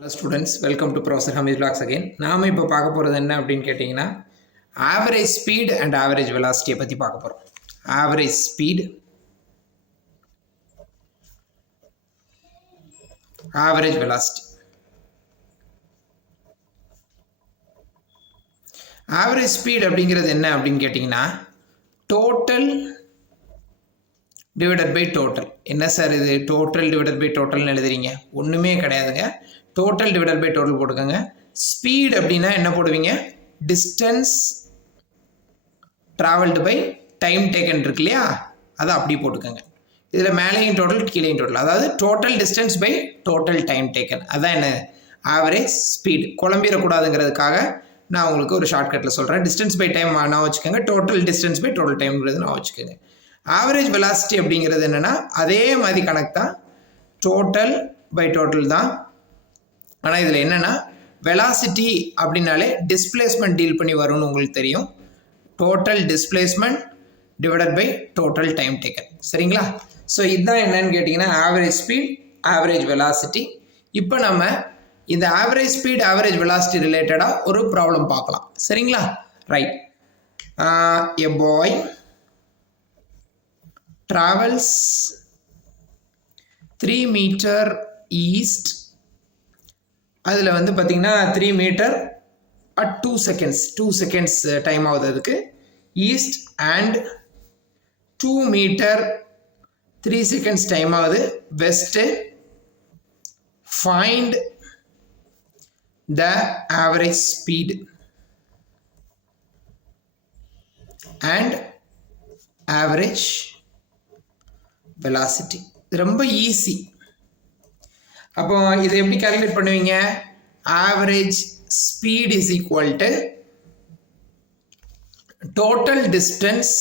Hello students, welcome to Professor Hamid Vlogs again. நாம இப்போ பார்க்க போகிறது என்ன அப்படின்னு கேட்டிங்கன்னா ஆவரேஜ் ஸ்பீட் அண்ட் ஆவரேஜ் வெலாசிட்டியை பற்றி பார்க்க போகிறோம். Average speed, average velocity. Average speed அப்படிங்கிறது என்ன அப்படின்னு கேட்டிங்கன்னா டோட்டல் டிவைடட் பை டோட்டல். என்ன சார் இது டோட்டல் டிவைடட் பை டோட்டல்னு எழுதுறீங்க? ஒன்றுமே கிடையாதுங்க. டோட்டல் டிவைடட் பை டோட்டல் போட்டுக்கோங்க. ஸ்பீட் அப்படின்னா என்ன போடுவீங்க? Distance travelled by time taken இருக்கு இல்லையா, அதை அப்படி போட்டுக்கோங்க. இதில் மேலேயும் டோட்டல் கீழேயும் டோட்டல், அதாவது total distance by total time taken. அதான் என்ன ஆவரேஜ் ஸ்பீட். குழம்பிடக்கூடாதுங்கிறதுக்காக நான் உங்களுக்கு ஒரு ஷார்ட்கட்டில் சொல்கிறேன். டிஸ்டன்ஸ் பை டைம் நான் வச்சுக்கோங்க, டோட்டல் டிஸ்டன்ஸ் பை டோட்டல் டைம்ங்கிறது நான் வச்சுக்கோங்க. ஆவரேஜ் வெலாசிட்டி அப்படிங்கிறது என்னென்னா அதே மாதிரி கணக்கு தான், டோட்டல் பை டோட்டல் தான். ஆனால் இதில் என்னென்னா வெலாசிட்டி அப்படின்னாலே டிஸ்பிளேஸ்மெண்ட் டீல் பண்ணி வரும்னு உங்களுக்கு தெரியும். Total displacement divided by total time taken. சரிங்களா? ஸோ இதுதான் என்னன்னு கேட்டிங்கன்னா ஆவரேஜ் ஸ்பீட், ஆவரேஜ் வெலாசிட்டி. இப்போ நம்ம இந்த ஆவரேஜ் ஸ்பீட், ஆவரேஜ் வெலாசிட்டி ரிலேட்டடாக ஒரு ப்ராப்ளம் பார்க்கலாம். சரிங்களா? ரைட். எ பாய் travels 3 meter east. அதில் வந்து பார்த்திங்கன்னா 3 meter at 2 seconds டைம் ஆகுது அதுக்கு east, and 2 meter 3 seconds time ஆகுது west. Find the average speed and average velocity. ரொம்ப ஈஸி. அப்போ இதை எப்படி கால்குலேட் பண்ணுவீங்க? Average speed is equal to total distance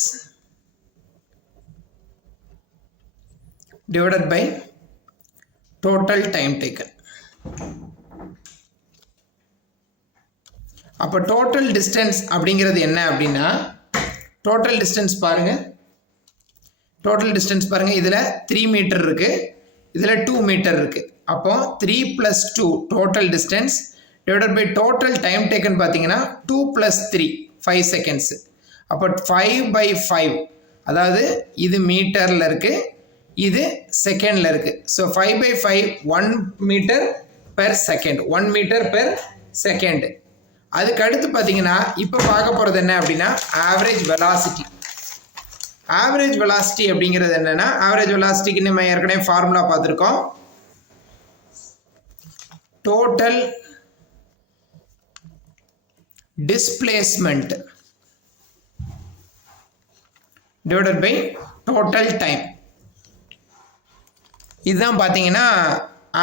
divided by total time taken. அப்போ total distance அப்படிங்கிறது என்ன அப்படின்னா, டோட்டல் டிஸ்டன்ஸ் பாருங்கள், டோட்டல் டிஸ்டன்ஸ் பாருங்கள், இதில் 3 மீட்டர் இருக்குது, இதில் 2 மீட்டர் இருக்குது. அப்போ 3 + 2 total distance divided by total time taken பார்த்தீங்கன்னா 2 + 3 5 செகண்ட்ஸு. அப்போ 5/5, அதாவது இது மீட்டரில் இருக்குது, இது செகண்டில் இருக்குது. So 5/5 1 metre per second, 1 metre per second. அதுக்கு அடுத்து பார்த்தீங்கன்னா இப்போ பார்க்க போகிறது என்ன அப்படின்னா ஆவரேஜ் வெலாசிட்டி. ஆவரேஜ் வெலாசிட்டி அப்படிங்கிறது என்னன்னா, ஆவரேஜ் வெலாசிட்டிக்கு நம்ம ஏற்கனவே ஃபார்முலா பார்த்துருக்கோம். Total displacement divided by total time. இதுதான் பார்த்தீங்கன்னா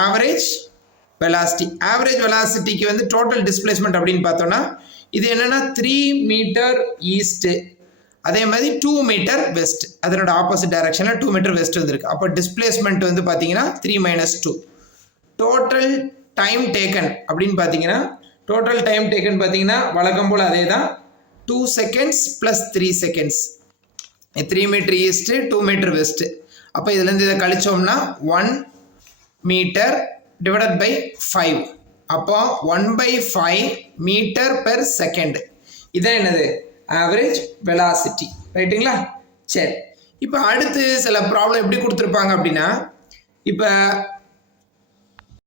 ஆவரேஜ் வெலாசிட்டி. ஆவரேஜ் வெலாசிட்டிக்கு வந்து டோட்டல் டிஸ்பிளேஸ்மெண்ட் அப்படின்னு பார்த்தோம்னா இது என்னன்னா 3 மீட்டர் ஈஸ்ட்டு, அதே மாதிரி 2 மீட்டர் வெஸ்ட், அதனோட ஆப்போசிட் டைரக்ஷனில் 2 மீட்டர் வெஸ்ட் வந்துருக்கு. அப்போ டிஸ்பிளேஸ்மெண்ட் வந்து பார்த்தீங்கன்னா 3 - 2. டோட்டல் டைம் டேக்கன் அப்படின்னு பார்த்தீங்கன்னா, டோட்டல் டைம் டேக்கன் பார்த்தீங்கன்னா வழக்கம் போல் அதே தான், 2 seconds + 3 seconds. 3 metre east, 2 metre west. அப்போ இதுலேருந்து இதை கழிச்சோம்னா 1 மீட்டர் டிவைடட் பை 5. அப்போ 1/5 மீட்டர் பெர் செகண்ட். இதான் என்னது ஆவரேஜ் வெலாசிட்டி. ரைட்டுங்களா? சரி, இப்போ அடுத்து சில ப்ராப்ளம் எப்படி கொடுத்துருப்பாங்க அப்படின்னா, இப்போ